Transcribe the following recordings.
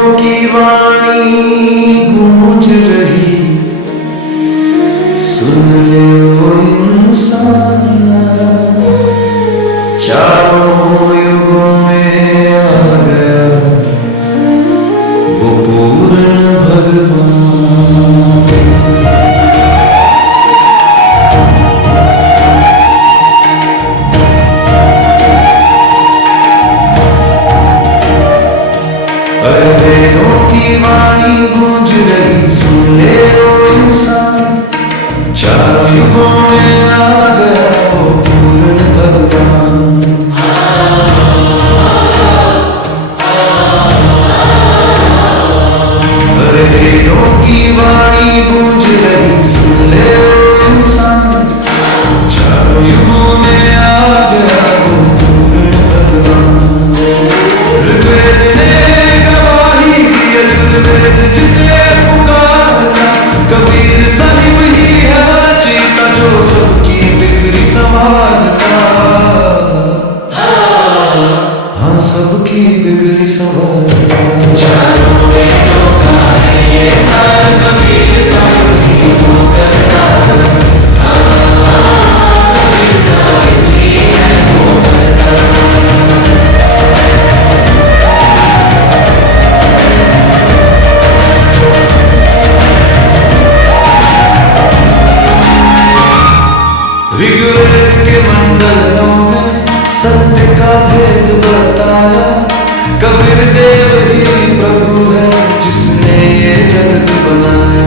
वेदों की वाणी गूंज रही, सुन ले ओ इंसान, चारों युगों में आ गया वो पूर्ण भगवान। वेदों की वाणी गूंज रही, सुन ले ओ इंसान, चारों युगों में आ गया वो पूर्ण भगवान। वेदों की वाणी गूंज रही, सुन ले ओ इंसान, चारों युगों में आ गया वो पूर्ण भगवान। ऋग्वेद ने गवाही दी, यजुर्वेद जिसे पुकारता, कबीर साहिब ही है वो रचयिता जो सबकी बिगड़ी संवारता। हाँ, सबकी बिगड़ी संवारता। चारों वेदों का है ये सार, कबीर साहिब ही वो करता। कबीर साहिब ही है वो करता। ऋग्वेद के मंडलों में सत्य का भेद बताया, कबीर देव ही प्रभु है जिसने ये जगत बनाया।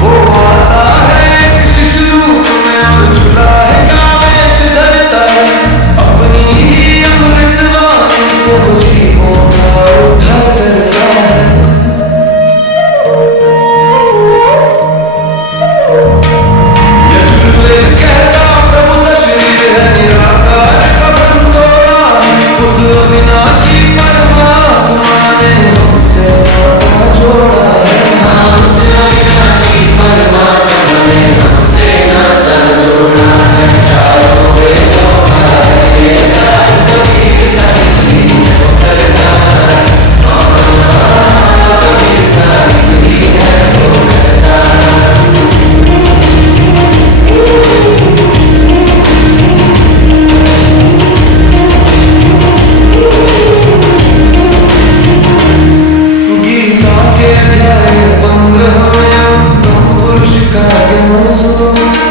वो आता है एक शिशु रूप में और झूला है कामेश धरता है, अपनी ही अमृत वाणी से वो जीवों का उद्धार करता है। यजुर्वेद कहता प्रभु सशरीर है, निराकार का बंटोरा है, उस अविनाशी परमात्मा ने हमसे नाता जोड़ा है। हाँ, उस अविनाशी परमात्मा ने हमसे नाता जोड़ा है। चारों वेदों का है ये सार, कबीर साहिब ही वो करता है। कबीर साहिब ही है वो करता है। गीता के अध्याय 15 में उत्तम पुरुष का ज्ञान सुनो,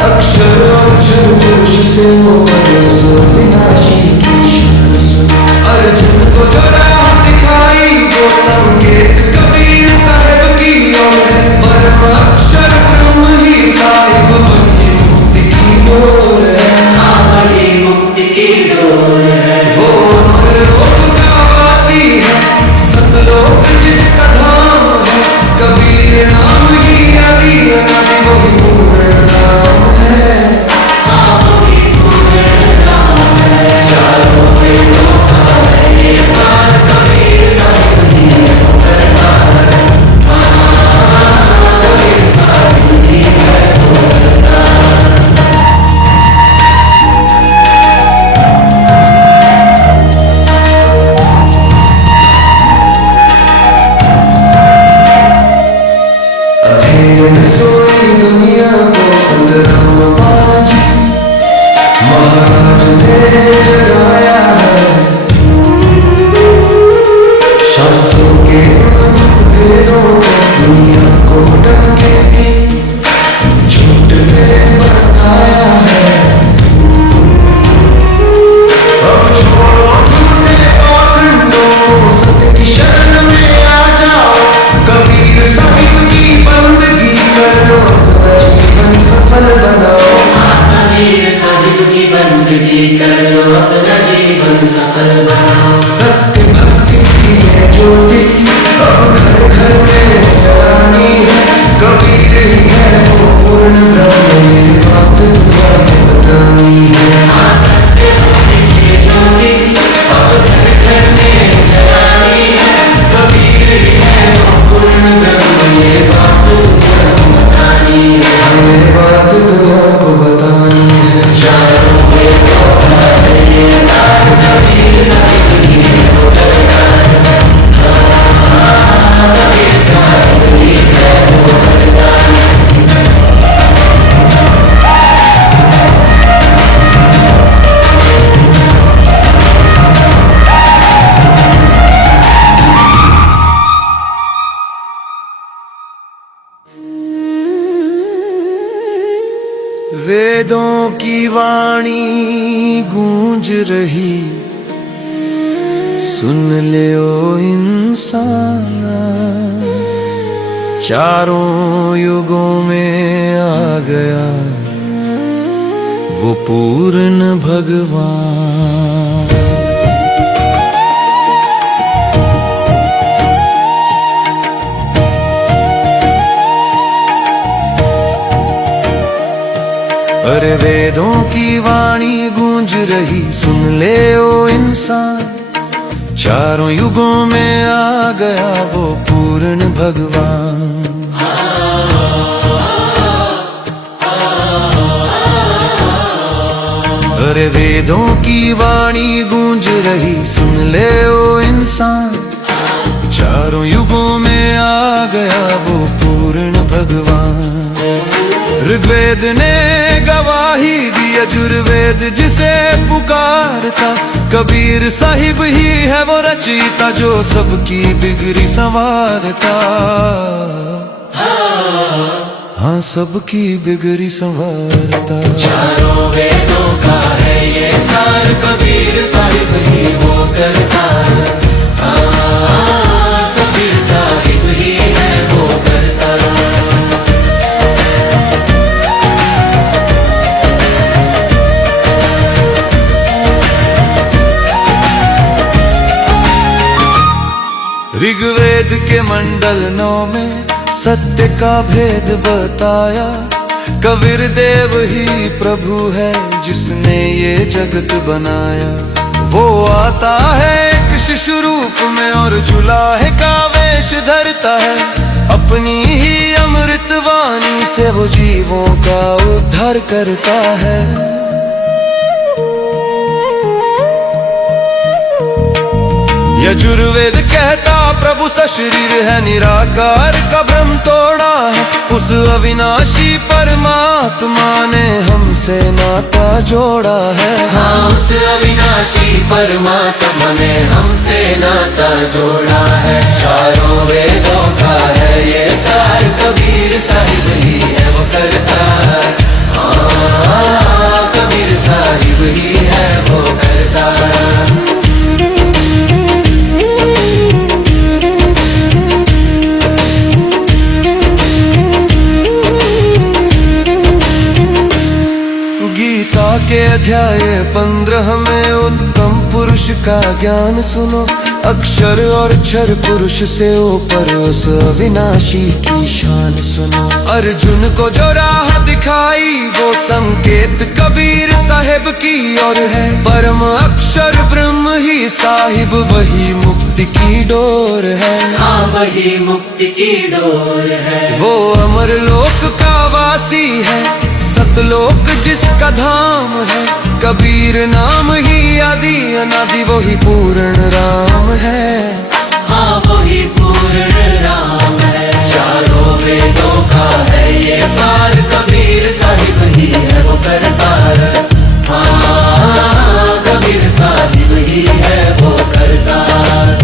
अक्षर और जड़ पुरुष से वो परे सो विनाशी की शान सुनो। अर्जुन को जो राह दिखाई वो संकेत कबीर साहिब की ओर है, परम अक्षर ब्रह्म ही साहिब वही मुक्ति की डोर है। हाँ, वही मुक्ति की डोर है। वो अमरलोक का वासी है, सतलोक जिसका धाम है, कबीर नाम ही आदि अनादि वही पूर्ण नाम है। हाँ, वही पूर्ण नाम है। चारों वेदों का है ये सार, कबीर साहिब ही वो करता है। कबीर साहिब ही है वो करता है। अधेड़ सोई दुनिया को संतराम पाल जी महाराज ने जगाया है। शास्त्रों के अनंत भेदों को दुनिया को डंके की झूठ ने बताया है। अब छोड़ो झूठे पाखंडों को, सत्य की शरण में आ जाओ, कबीर साहिब की बंदगी कर लो, अपना जीवन सफल बनाओ। कबीर साहिब की बंदगी कर लो, अपना जीवन सफल बनाओ। सत्य भक्ति की है ज्योति अब घर घर में जलानी है, कबीर ही है वो पूर्ण ब्रह्म, ये बात दुनिया में बतानी है। हाँ, सत्य भक्ति की है ज्योति अब घर घर में जलानी है, कबीर ही है वो पूर्ण ब्रह्म, ये बात दुनिया को बतानी है। ये बात दुनिया को बतानी है। चारों वेदों का है ये सार, कबीर साहिब वाणी गूंज रही, सुन ले ओ इंसान, चारों युगों में आ गया वो पूर्ण भगवान। अरे वेदों की वाणी गूंज रही, सुन ले ओ इंसान, चारों युगों में आ गया वो पूर्ण भगवान। अरे वेदों की वाणी गूंज रही, सुन ले ओ इंसान, चारों युगों में आ गया वो पूर्ण भगवान। ऋग्वेद ने गवाही दी, यजुर्वेद जिसे पुकारता, कबीर साहिब ही है वो रचयिता जो सबकी बिगड़ी संवारता। हाँ, सबकी बिगड़ी संवारता। चारों वेदों का है ये सार, कबीर साहिब ही वो करता है। कबीर साहिब ही है वो करता है। ऋग्वेद के मंडल 9 में सत्य का भेद बताया, कबीर देव ही प्रभु है जिसने ये जगत बनाया। वो आता है एक शिशु रूप में और जुलाहे का वेश धरता है, अपनी ही अमृत वाणी से वो जीवों का उद्धार करता है। यजुर्वेद कहता प्रभु सशरीर है, निराकार का भ्रम तोड़ा है, उस अविनाशी परमात्मा ने हमसे नाता जोड़ा है। हाँ, उस अविनाशी परमात्मा ने हमसे नाता जोड़ा है। चारों वेदों का है ये सार, कबीर साहिब ही है वो करता है। कबीर साहिब ही है वो करता है। गीता के अध्याय 15 में उत्तम पुरुष का ज्ञान सुनो, अक्षर और क्षर पुरुष से ऊपर उस अविनाशी की शान सुनो। अर्जुन को जो राह दिखाई वो संकेत कबीर साहिब की ओर है, परम अक्षर ब्रह्म ही साहिब वही मुक्ति की डोर है। हाँ, वही मुक्ति की डोर है। वो अमर लोक का वासी है, सतलोक जिसका धाम है, कबीर नाम ही आदि अनादि वही पूर्ण राम है। हाँ, वही पूर्ण राम है। चारों वेदों का है ये सार, कबीर साहिब ही है वो करता है। कबीर साहिब ही है वो करता है।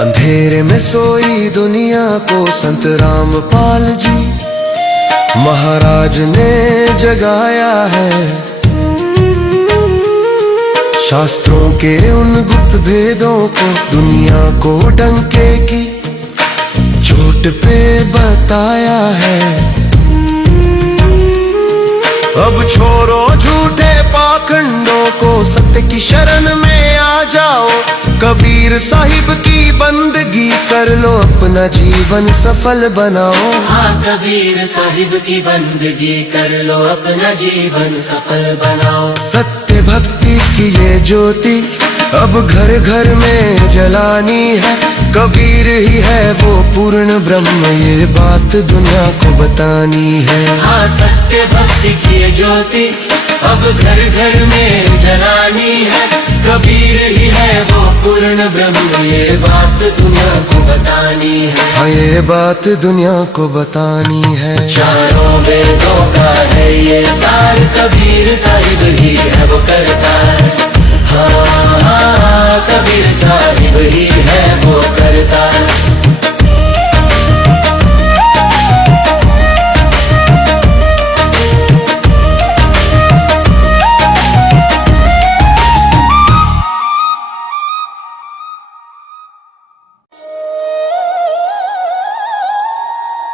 अंधेरे में सोई दुनिया को संत रामपाल जी महाराज ने जगाया है। शास्त्रों के उन गुप्त भेदों को दुनिया को डंके की चोट पे बताया है। अब छोड़ो झूठे पाखंडों को, सत्य की शरण में आ जाओ, कबीर साहिब की बंदगी कर लो, अपना जीवन सफल बनाओ। हाँ, कबीर साहिब की बंदगी कर लो, अपना जीवन सफल बनाओ। सत्य भक्ति की ये ज्योति अब घर घर में जलानी है, कबीर ही है वो पूर्ण ब्रह्म ये बात दुनिया को बतानी है। हाँ, सत्य भक्ति की ज्योति अब घर घर में जलानी है, कबीर ही है वो पूर्ण ब्रह्म ये बात दुनिया को बतानी है। हाँ, ये बात दुनिया को बतानी है। चारों वेदों का है ये सार, कबीर साहिब ही है वो करता है। हाँ, कबीर साहिब ही है वो करता।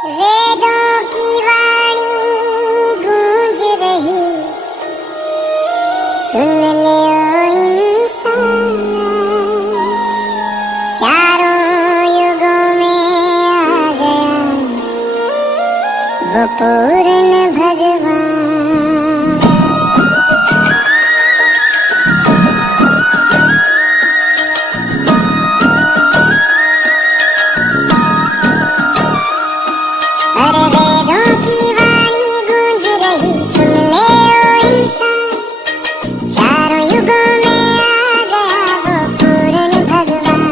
वेदों की वाणी गूंज रही, सुन ले ओ इंसान, चारों युगों में आ गया वो पूर्ण भगवान। अरे वेदों की वाणी गूंज रही, सुन ले ओ इंसान, चारों युगों में आ गया वो पूर्ण भगवान।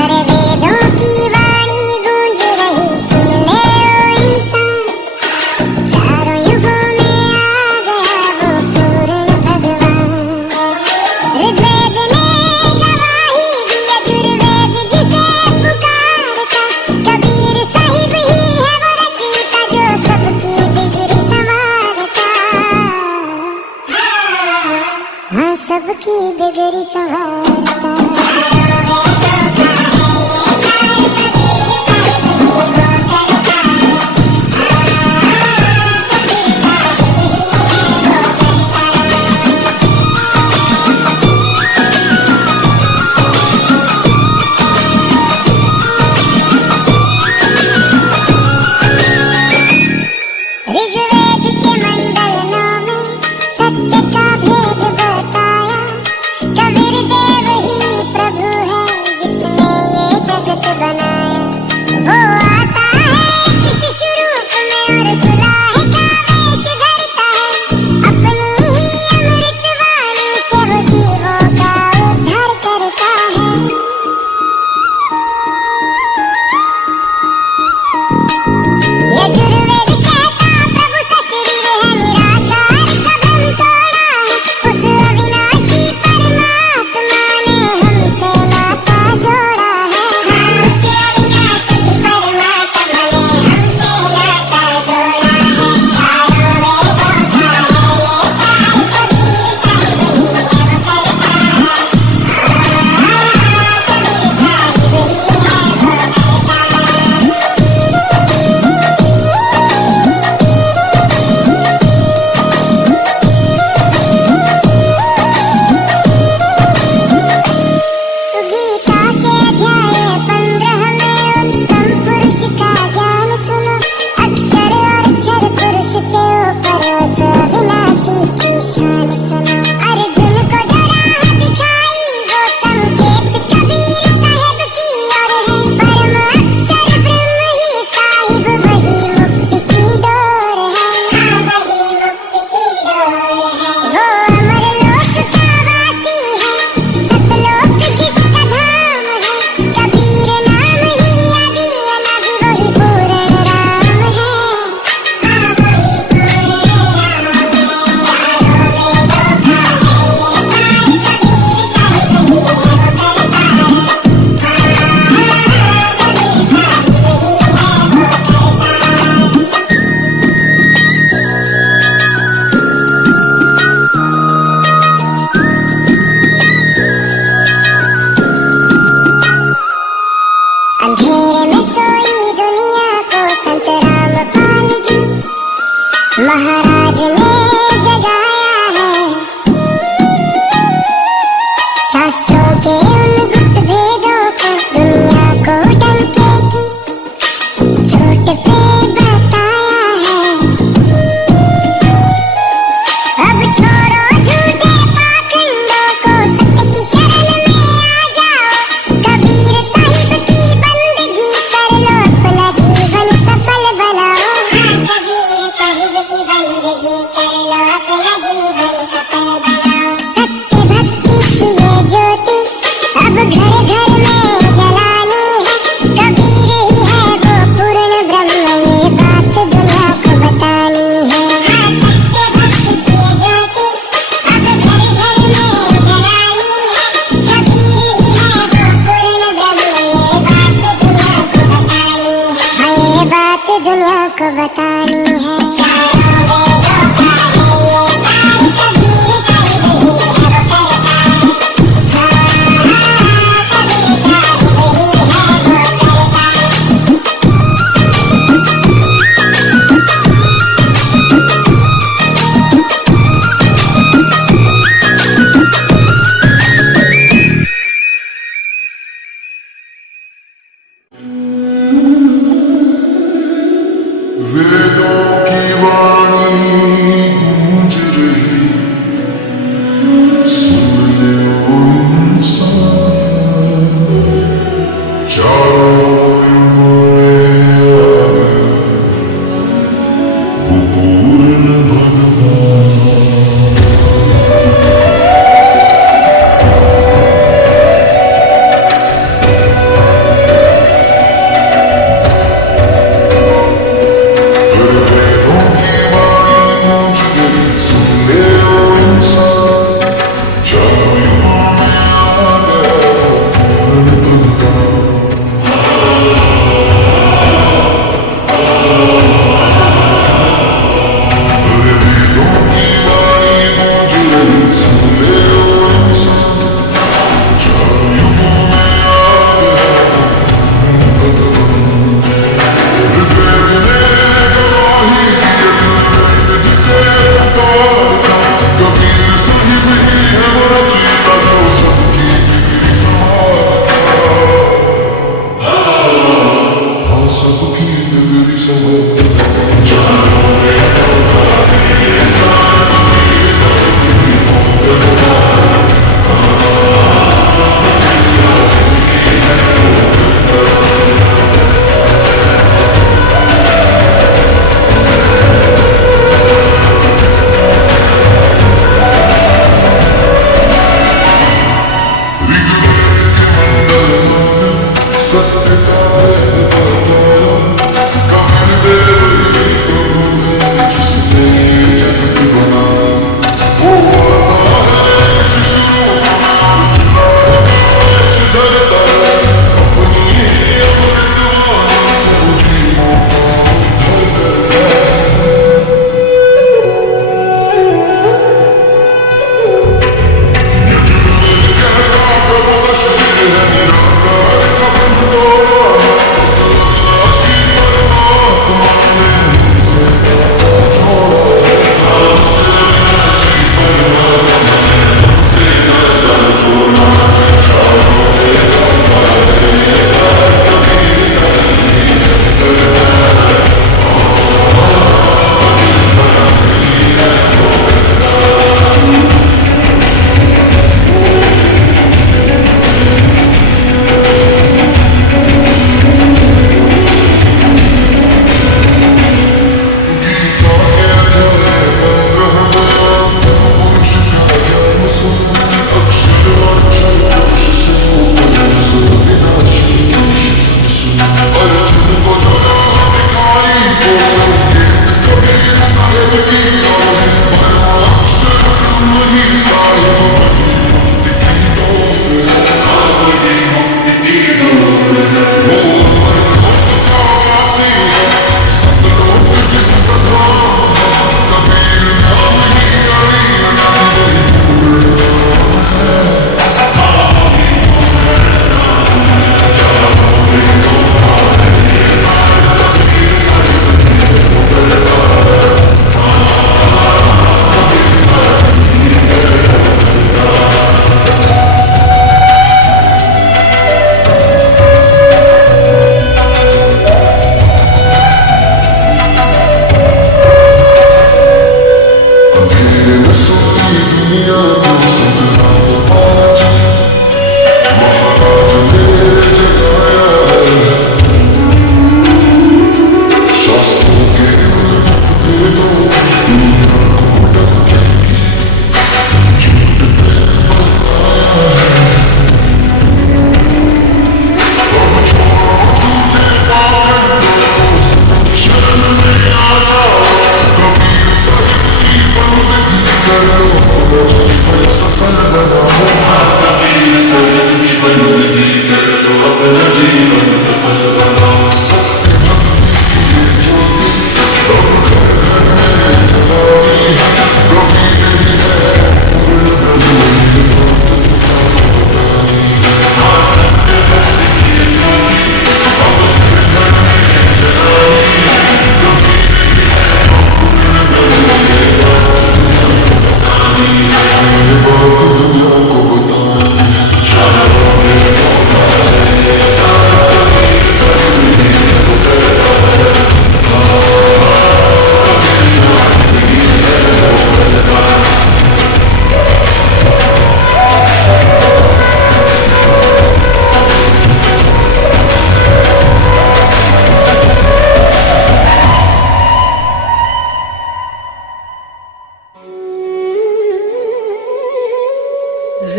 अरे वेदों की वाणी गूंज रही, सुन ले ओ इंसान, चारों युगों में आ गया वो पूर्ण भगवान। ऋग्वेद ने गवाही दी, यजुर्वेद जिसे पुकारता, कबीर साहिब ही है वो रचयिता जो सबकी बिगड़ी संवारता। हाँ, सबकी बिगड़ी संवारता। ऋग्वेद के मंडलों में सत्य का भेद बताया, कबीर देव ही को बतानी है। चारों वेदों का है ये सार, कबीर साहिब ही है वो करता। वेदों की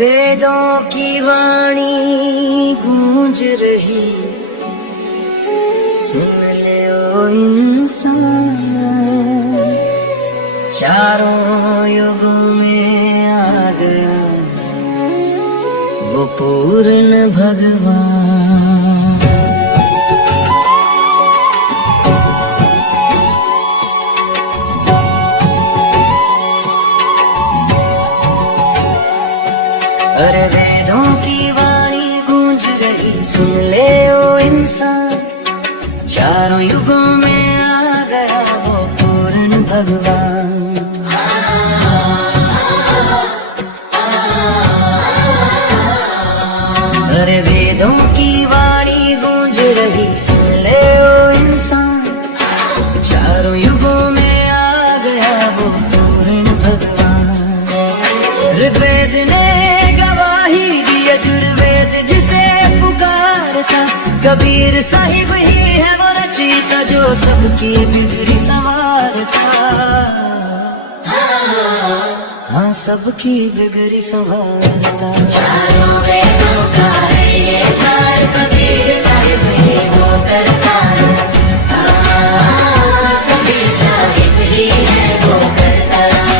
वेदों की वाणी गूंज रही, सुन ले ओ इंसान, चारों युगों में आ गया वो पूर्ण भगवान। अरे वेदों की वाणी गूंज रही, सुन ले ओ इंसान, चारों युगों में आ गया वो पूर्ण भगवान। अरे वेदों की वाणी गूंज रही, सुन ले ओ इंसान, चारों युगों में आ गया वो पूर्ण भगवान। ऋग्वेद ने गवाही दी, यजुर्वेद जिसे पुकारता, कबीर साहिब ही है वो रचयिता जो सबकी बिगड़ी संवारता। हाँ, सबकी बिगड़ी संवारता। चारों वेदों का है ये सार, कबीर साहिब ही वो करता है। कबीर साहिब ही है वो करता है।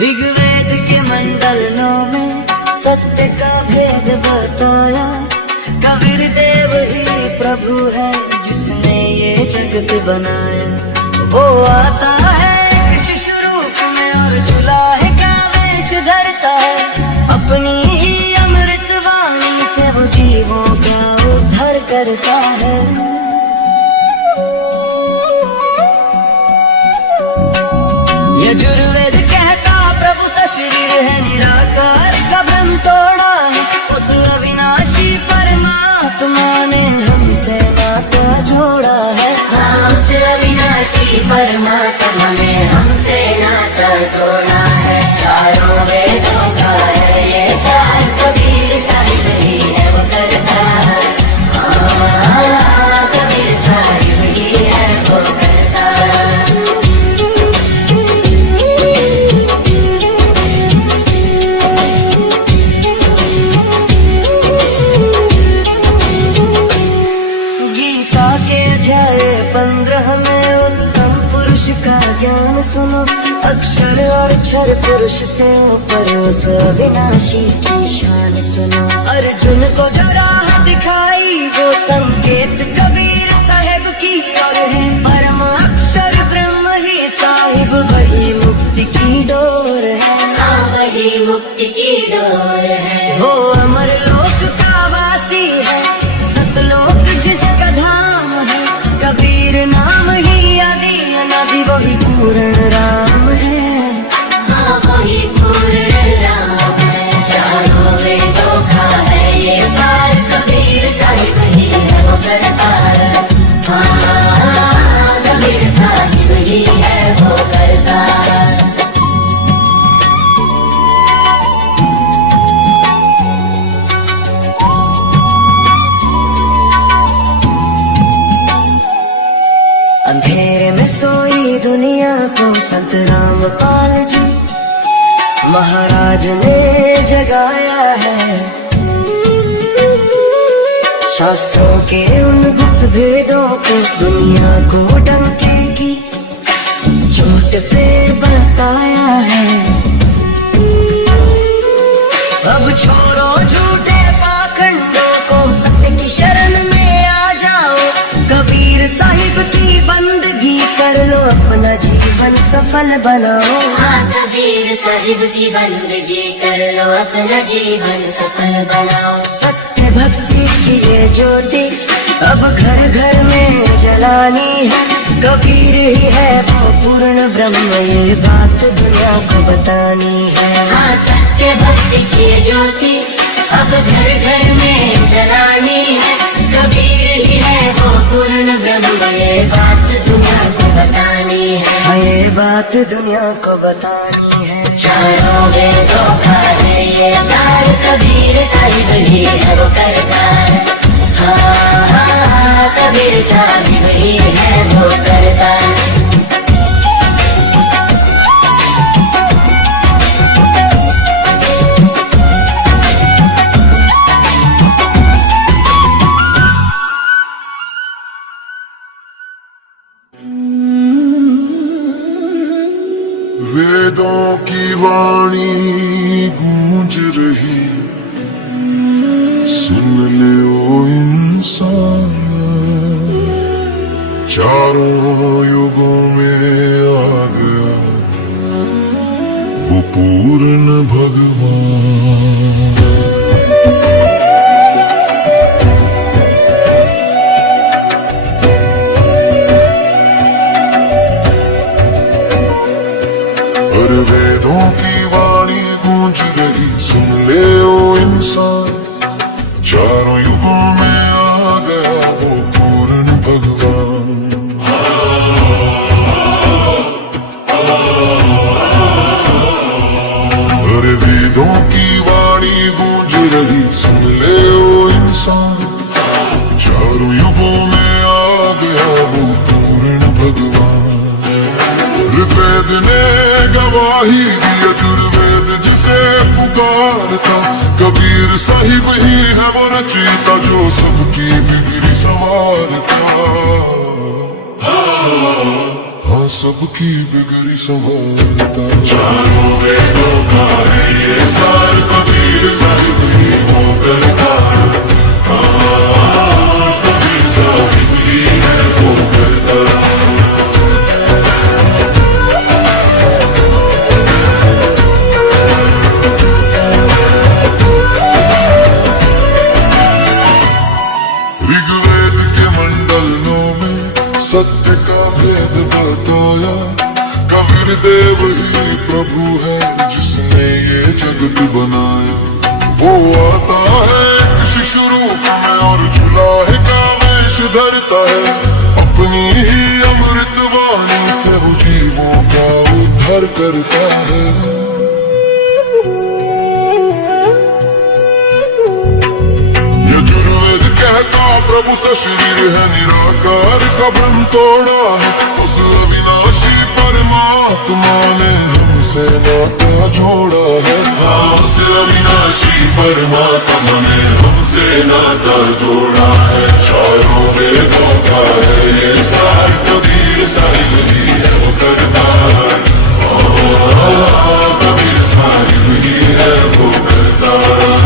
ऋग्वेद के मंडल 9 में सत्य का भेद बताया, कबीर देव ही प्रभु है जिसने ये जगत बनाया। वो आता है एक शिशु रूप में और जुलाहे का वेश धरता है, अपनी ही अमृत वाणी से वो जीवों का उद्धार करता है। यजुर्वेद कहता प्रभु सा शरीर है निराकार का भ्रम तोड़ा है, उस अविनाशी परमात्मा ने हमसे नाता जोड़ा है। हाँ, उस अविनाशी परमात्मा ने हमसे नाता जोड़ा है। चारों वेदों का है ये सार, कबीर साहिब ही है वो करता है। कबीर साहिब ही है वो करता है। गीता के अध्याय 15 में उत्तम पुरुष का ज्ञान सुनो, अक्षर और क्षर पुरुष से ऊपर उस अविनाशी की शान सुनो। अर्जुन को जो राह दिखाई वो संकेत कबीर साहिब की ओर है, परम अक्षर ब्रह्म ही साहिब वही मुक्ति की डोर है। हाँ, वही मुक्ति की डोर है। वो अमर लोक का वासी है, सतलोक जिसका धाम है, कबीर नाम ही आदि अनादि वही पूर्ण राम है। हाँ, वही पूर्ण राम है। चारों वेदों का है ये सार, कबीर साहिब ही है वो करता है। हाँ, कबीर साहिब ही है वो करता है। अंधेरे में सोई दुनिया को संत रामपाल जी महाराज ने जगाया है। शास्त्रों के उन गुप्त भेदों को दुनिया को डंके की चोट पे बताया है। अब छोड़ो झूठे पाखंडों को, सत्य की शरण में आ जाओ, कबीर साहिब की बंदगी कर लो, अपना जीवन सफल बनाओ। हाँ, कबीर साहिब की बंदगी कर लो, अपना जीवन सफल बनाओ। सत्य भक्ति की ये ज्योति अब घर घर में जलानी है, कबीर ही है वो पूर्ण ब्रह्म ये बात दुनिया को बतानी है। हाँ, सत्य भक्ति की ये ज्योति अब घर घर में जलानी है, कबीर ही है वो पूर्ण ब्रह्म ये बात दुनिया को बतानी है। हाँ, ये बात दुनिया को बतानी है। चारों वेदों का है ये सार, कबीर साहिब ही है वो करता है। कबीर साहिब ही है वो करता। वेदों की वाणी गूंज रही, सुन ले ओ इंसान, चारों युगों में आ गया वो पूर्ण भगवान। वेदों की वाणी गूंज रही, सुन ले ओ इंसान, चारों युगों में आ गया वो पूर्ण भगवान। अरे वेदों की वाणी गूंज रही, सुन ले ओ इंसान, चारों युगों में आ गया वो पूर्ण भगवान। ऋग्वेद ने गवाही दी, यजुर्वेद जिसे पुकारता, कबीर साहिब ही है वो रचयिता जो सबकी बिगड़ी संवारता। हाँ, सबकी बिगड़ी संवारता। चारों वेदों का है ये सार, कबीर साहिब ही वो करता। हाँ, कबीर साहिब ही है वो करता। ऋग्वेद के मंडल 9 में सत्य का भेद बताया, कबीर देव ही प्रभु है जिसने ये जगत बनाया। वो आता है एक शिशु रूप में और जुलाहे का वेश धरता है, अपनी ही अमृत वाणी से वो जीवों का उद्धार करता है। कहता प्रभु सा शरीर है निराकार का भ्रम तोड़ा है, उस अविनाशी परमात्मा ने हमसे नाता जोड़ा है। हाँ, उस अविनाशी परमात्मा ने हमसे नाता जोड़ा है। चारों वेदों का है ये सार, कबीर साहिब ही है वो करतार। कबीर साहिब ही है वो करतार।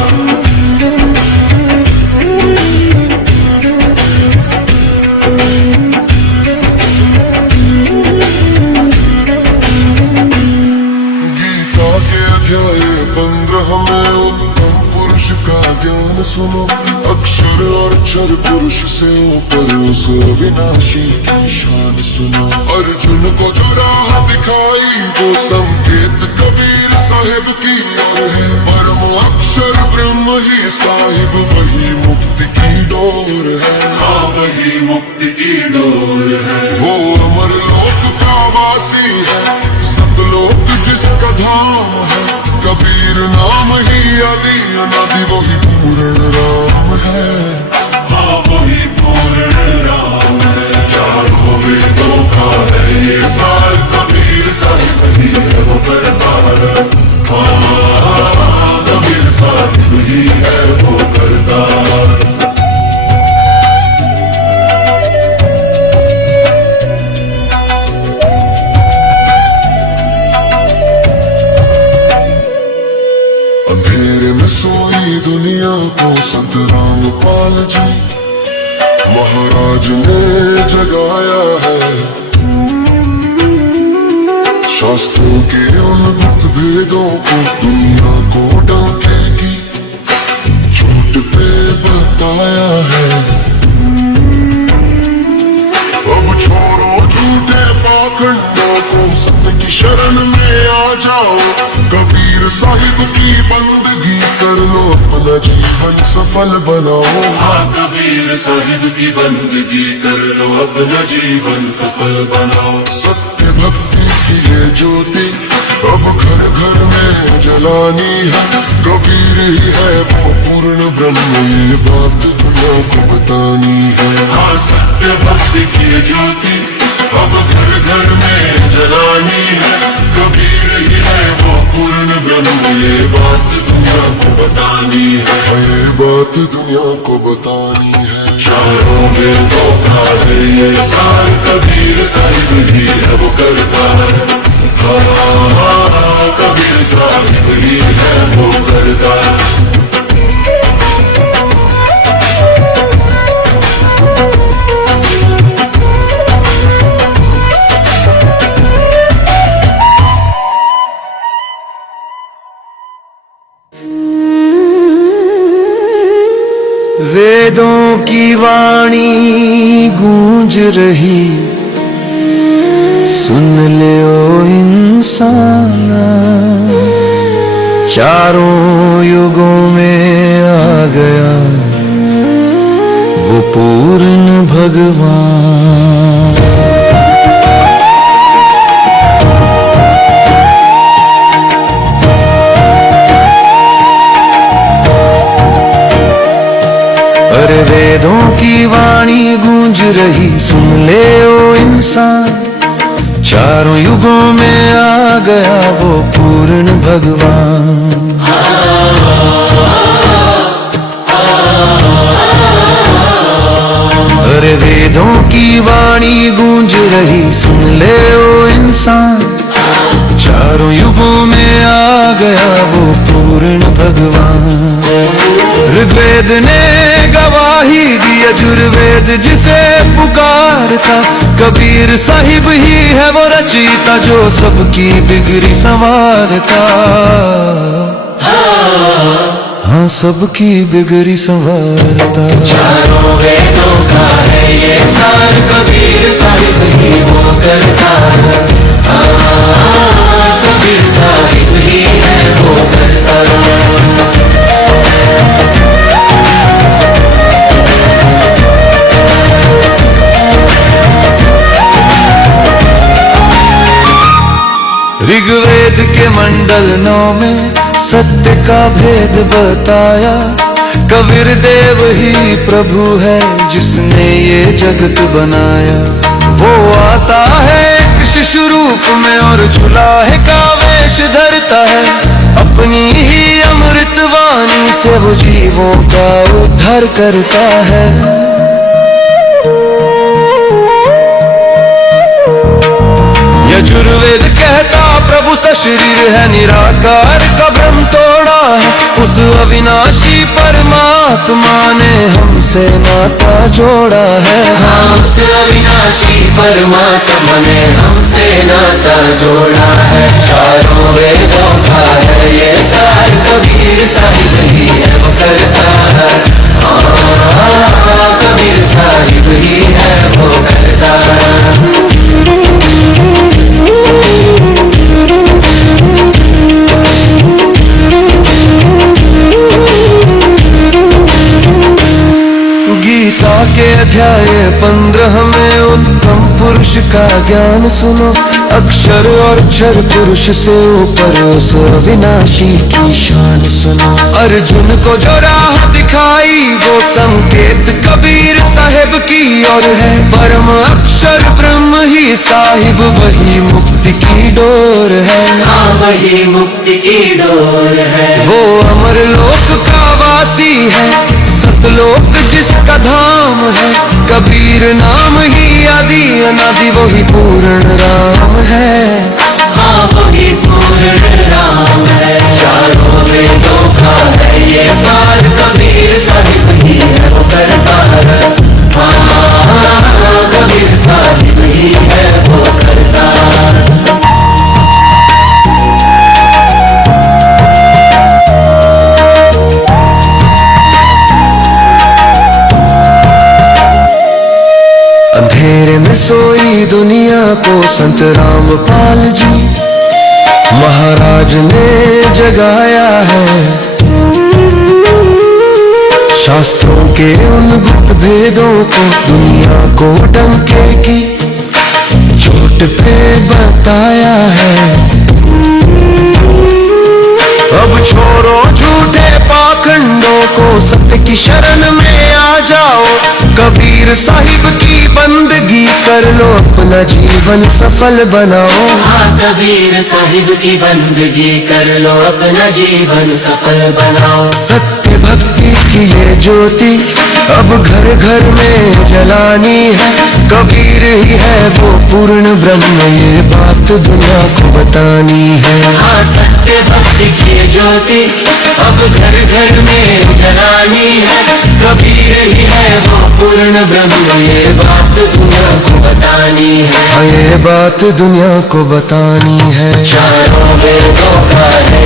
अध्याय 15 में उत्तम पुरुष का ज्ञान सुनो, अक्षर और अक्षर पुरुष से ऊपर उस अविनाशी की शान सुनो। अर्जुन को जो राह दिखाई वो संकेत कबीर साहिब की ओर है, परम अक्षर ब्रह्म ही साहिब वही मुक्ति की डोर है। हाँ, वही मुक्ति की डोर है। वो अमर लोक का वासी है, सतलोक जिसका धाम है, कबीर नाम ही आदि अनादि वही पूर्ण राम है। हाँ, वही पूर्ण राम है। चारों वेदों का है ये सार, कबीर साहिब ही है वो करतार। हाँ, कबीर साहिब ही है वो करतार। अंधेरे में सोई दुनिया को संत रामपाल जी महाराज ने जगाया है। शास्त्रों के उन गुप्त भेदों को दुनिया को डंके की झूठ पे बताया है। अब छोड़ो झूठे पाखंडों को, सत्य की शरण में आ जाओ। कबीर साहिब की बंदगी कर लो, अपना जीवन सफल बनाओ। हाँ, कबीर साहिब की बंदगी कर लो, अपना जीवन सफल बनाओ। सत्य भक्ति की ये ज्योति अब घर घर में जलानी है, कबीर ही है वो पूर्ण ब्रह्म ये बात दुनिया को बतानी है। हाँ सत्य भक्ति की ज्योति अब घर घर में जलानी है। कबीर ही है वो पूर्ण ब्रह्म ये बात दुनिया को बतानी है। ये बात दुनिया को बतानी है। चारों वेदों का है ये सार कबीर साहिब ही है वो करता है। हाँ कबीर साहिब ही है वो करता है। वेदों की वाणी गूंज रही, सुन ले ओ इंसान। चारों युगों में आ गया वो पूर्ण भगवान। अरे वेदों की वाणी गूंज रही, सुन ले ओ इंसान। चारों युगों में आ गया वो पूर्ण भगवान। अरे वेदों की वाणी गूंज रही, सुन ले ओ इंसान। चारों युगों में आ गया वो पूर्ण भगवान। ऋग्वेद ने गवाही दी, यजुर्वेद जिसे पुकारता। कबीर साहिब ही है वो रचयिता जो सबकी बिगड़ी संवारता। हाँ सबकी बिगड़ी संवारता। चारों वेदों का है ये सार कबीर साहिब ही वो करता है। कबीर साहिब ही है वो करता है। ऋग्वेद के मंडल 9 में सत्य का भेद बताया। कबीर देव ही प्रभु है जिसने ये जगत बनाया। वो आता है एक शिशु रूप में और जुलाहे का वेश धरता है। अपनी ही अमृत वाणी से वो जीवों का उद्धार करता है। यजुर्वेद कहता प्रभु सशरीर है, निराकार का भ्रम तोड़ा है। उस अविनाशी परमात्मा ने हमसे नाता जोड़ा है। हाँ उस अविनाशी परमात्मा ने हमसे नाता जोड़ा है। चारों वेदों का है ये सार कबीर साहिब ही है वो करता है। हाँ कबीर साहिब ही है वो करता है। गीता के अध्याय 15 में उत्तम पुरुष का ज्ञान सुनो। अक्षर और क्षर पुरुष से ऊपर उस अविनाशी की शान सुनो। अर्जुन को जो राह दिखाई वो संकेत कबीर साहिब की ओर है। परम अक्षर ब्रह्म ही साहिब वही मुक्ति की डोर है। हाँ वही मुक्ति की डोर है। वो अमर लोक का वासी है, सतलोक जिसका धाम है। कबीर नाम ही आदि अनादि वही पूर्ण राम है। हाँ वही पूर्ण राम है। चारों वेदों का है ये सार कबीर साहिब ही है वो करता है। हाँ कबीर साहिब ही है वो करता है। अंधेरे में सोई दुनिया को संत रामपाल जी महाराज ने जगाया है। शास्त्रों के उन गुप्त भेदों को दुनिया को डंके की चोट पे बताया है। अब छोड़ो झूठे पाखंडों को, की शरण में आ जाओ, कबीर साहिब की बंदगी कर लो, अपना जीवन सफल बनाओ। हाँ कबीर साहिब की बंदगी कर लो, अपना जीवन सफल बनाओ। सत्य भक्ति की ये ज्योति अब घर घर में जलानी है, कबीर ही है वो पूर्ण ब्रह्म, ये बात दुनिया को बतानी है। हाँ सत्य भक्ति की ज्योति अब घर घर में जलानी है, कबीर ही है वो पूर्ण ब्रह्म, ये बात दुनिया को बतानी है। हाँ ये बात दुनिया को बतानी है। चारों वेदों का है